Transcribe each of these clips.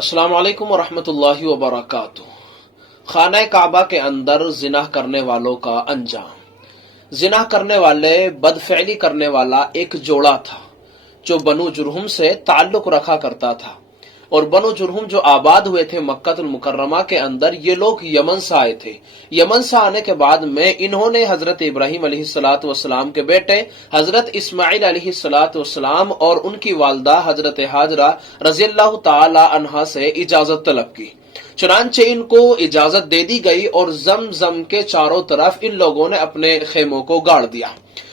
السلام علیکم ورحمۃ اللہ وبرکاتہ۔ خانہ کعبہ کے اندر زنا کرنے والوں کا انجام۔ زنا کرنے والے، بدفعلی کرنے والا ایک جوڑا تھا جو بنو جرہم سے تعلق رکھا کرتا تھا، اور بنو جرہم جو آباد ہوئے تھے مکہ المکرمہ کے اندر، یہ لوگ یمن سے آئے تھے۔ یمن سے آنے کے بعد میں انہوں نے حضرت ابراہیم علیہ السلام کے بیٹے حضرت اسماعیل علیہ السلام اور ان کی والدہ حضرت ہاجرہ رضی اللہ تعالی عنہا سے اجازت طلب کی۔ چنانچہ ان کو اجازت دے دی گئی اور زمزم کے چاروں طرف ان لوگوں نے اپنے خیموں کو گاڑ دیا،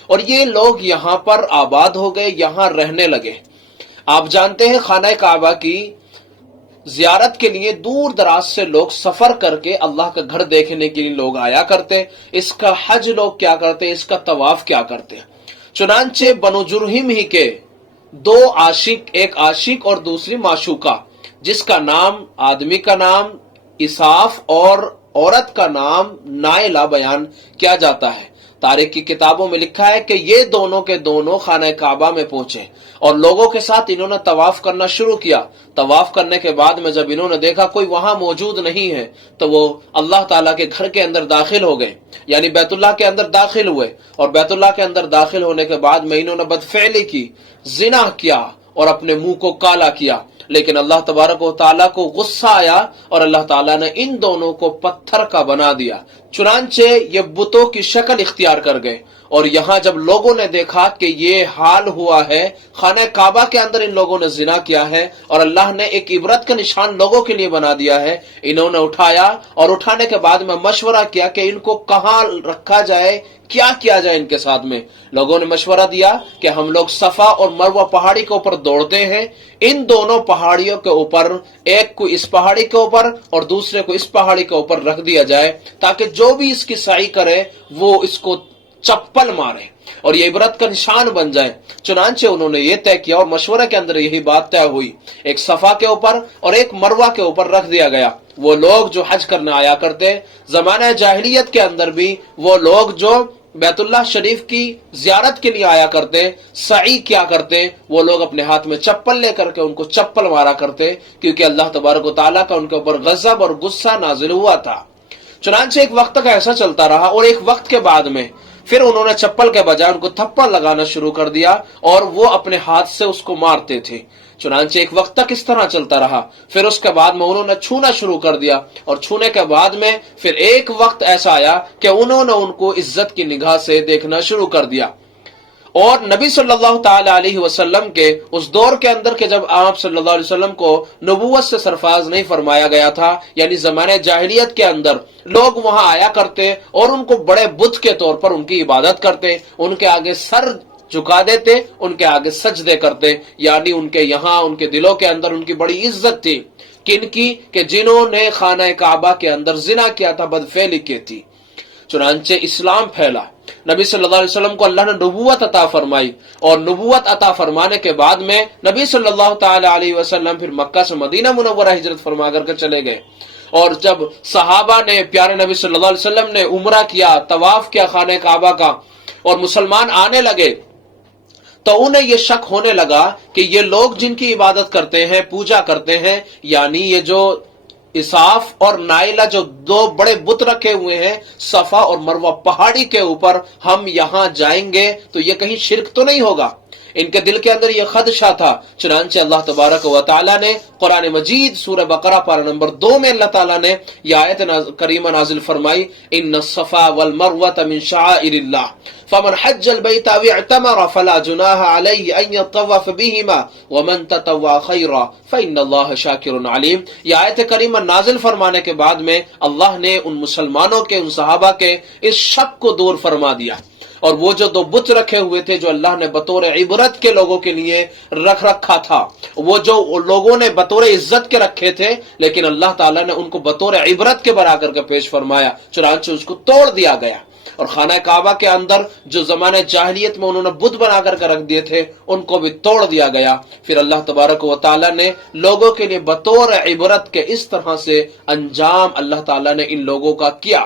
اور یہ لوگ یہاں پر آباد ہو گئے، یہاں رہنے لگے۔ آپ جانتے ہیں خانہ کعبہ کی زیارت کے لیے دور دراز سے لوگ سفر کر کے اللہ کا گھر دیکھنے کے لیے لوگ آیا کرتے، اس کا حج لوگ کیا کرتے، اس کا طواف کیا کرتے۔ چنانچہ بنو جرہم ہی کے دو عاشق، ایک عاشق اور دوسری معشوقہ، جس کا نام آدمی کا نام اساف اور عورت کا نام نائلہ بیان کیا جاتا ہے۔ تاریخ کی کتابوں میں لکھا ہے کہ یہ دونوں کے دونوں خانہ کعبہ میں پہنچے اور لوگوں کے ساتھ انہوں نے طواف کرنا شروع کیا۔ طواف کرنے کے بعد میں جب انہوں نے دیکھا کوئی وہاں موجود نہیں ہے تو وہ اللہ تعالیٰ کے گھر کے اندر داخل ہو گئے، یعنی بیت اللہ کے اندر داخل ہوئے، اور بیت اللہ کے اندر داخل ہونے کے بعد میں انہوں نے بدفعلی کی، زنا کیا اور اپنے منہ کو کالا کیا۔ لیکن اللہ تبارک و تعالیٰ کو غصہ آیا اور اللہ تعالیٰ نے ان دونوں کو پتھر کا بنا دیا۔ چنانچہ یہ بتوں کی شکل اختیار کر گئے، اور یہاں جب لوگوں نے دیکھا کہ یہ حال ہوا ہے، خانہ کعبہ کے اندر ان لوگوں نے زنا کیا ہے اور اللہ نے ایک عبرت کا نشان لوگوں کے لیے بنا دیا ہے، انہوں نے اٹھایا، اور اٹھانے کے بعد میں مشورہ کیا کہ ان کو کہاں رکھا جائے، کیا کیا جائے ان کے ساتھ میں۔ لوگوں نے مشورہ دیا کہ ہم لوگ صفا اور مروہ پہاڑی کے اوپر دوڑتے ہیں، ان دونوں پہاڑیوں کے اوپر، ایک کو اس پہاڑی کے اوپر اور دوسرے کو اس پہاڑی کے اوپر رکھ دیا جائے، تاکہ جو بھی اس کی سعی کرے وہ اس کو چپل مارے اور یہ عبرت کا نشان بن جائے۔ چنانچہ انہوں نے یہ طے کیا، اور مشورے کے اندر یہی بات طے ہوئی، ایک صفا کے اوپر اور ایک مروہ کے اوپر رکھ دیا گیا۔ وہ لوگ جو حج کرنے آیا کرتے، زمانہ جاہلیت کے اندر بھی وہ لوگ جو بیت اللہ شریف کی زیارت کے لیے آیا کرتے، سعی کیا کرتے، وہ لوگ اپنے ہاتھ میں چپل لے کر کے ان کو چپل مارا کرتے، کیونکہ اللہ تبارک و تعالیٰ کا ان کے اوپر غضب اور غصہ نازل ہوا تھا۔ چنانچہ ایک وقت تک ایسا چلتا رہا، اور ایک وقت کے بعد میں پھر انہوں نے چپل کے بجائے ان کو تھپڑ لگانا شروع کر دیا، اور وہ اپنے ہاتھ سے اس کو مارتے تھے۔ چنانچہ ایک وقت تک اس طرح چلتا رہا، پھر اس کے بعد میں انہوں نے چھونا شروع کر دیا، اور چھونے کے بعد میں پھر ایک وقت ایسا آیا کہ انہوں نے ان کو عزت کی نگاہ سے دیکھنا شروع کر دیا۔ اور نبی صلی اللہ تعالی علیہ وسلم کے اس دور کے اندر کہ جب آپ صلی اللہ علیہ وسلم کو نبوت سے سرفراز نہیں فرمایا گیا تھا، یعنی زمانے جاہلیت کے اندر لوگ وہاں آیا کرتے اور ان کو بڑے بت کے طور پر ان کی عبادت کرتے، ان کے آگے سر جھکا دیتے، ان کے آگے سجدے کرتے، یعنی ان کے یہاں ان کے دلوں کے اندر ان کی بڑی عزت تھی۔ کن کی؟ کہ جنہوں نے خانہ کعبہ کے اندر زنا کیا تھا، بدفعلی کی تھی۔ چنانچہ اسلام پھیلا، نبی صلی اللہ علیہ وسلم کو اللہ نے نبوت عطا فرمائی، اور نبوت عطا فرمانے کے بعد میں نبی صلی اللہ تعالی علیہ وسلم پھر مکہ سے مدینہ منورہ ہجرت فرما کر کے چلے گئے۔ اور جب صحابہ نے، پیارے نبی صلی اللہ علیہ وسلم نے عمرہ کیا، طواف کیا خانہ کعبہ کا، اور مسلمان آنے لگے، تو انہیں یہ شک ہونے لگا کہ یہ لوگ جن کی عبادت کرتے ہیں، پوجا کرتے ہیں، یعنی یہ جو اساف اور نائلہ جو دو بڑے بت رکھے ہوئے ہیں صفا اور مروہ پہاڑی کے اوپر، ہم یہاں جائیں گے تو یہ کہیں شرک تو نہیں ہوگا؟ ان کے دل کے اندر یہ خدشہ تھا۔ چنانچہ اللہ تبارک و تعالیٰ نے قرآن مجید سورہ بقرہ پارہ نمبر 2 میں اللہ تعالیٰ نے یہ آیت کریمہ نازل فرمائی، ان الصفا والمروۃ من شعائر اللہ فمن حج البیت او اعتمر فلا جناح علیہ ان یطوف بہما ومن تطوع خیرا فإن اللہ شاکر علیم۔ یہ آیت کریمہ نازل فرمانے کے بعد میں اللہ نے ان مسلمانوں کے، ان صحابہ کے اس شک کو دور فرما دیا، اور وہ جو دو بت رکھے ہوئے تھے جو اللہ نے بطور عبرت کے لوگوں کے لیے رکھ رکھا تھا، وہ جو لوگوں نے بطور عزت کے رکھے تھے، لیکن اللہ تعالیٰ نے ان کو بطور عبرت کے بنا کر کے پیش فرمایا، چنانچہ اس کو توڑ دیا گیا۔ اور خانہ کعبہ کے اندر جو زمانے جاہلیت میں انہوں نے بت بنا کر کے رکھ دیے تھے، ان کو بھی توڑ دیا گیا۔ پھر اللہ تبارک و تعالیٰ نے لوگوں کے لیے بطور عبرت کے اس طرح سے انجام اللہ تعالیٰ نے ان لوگوں کا کیا۔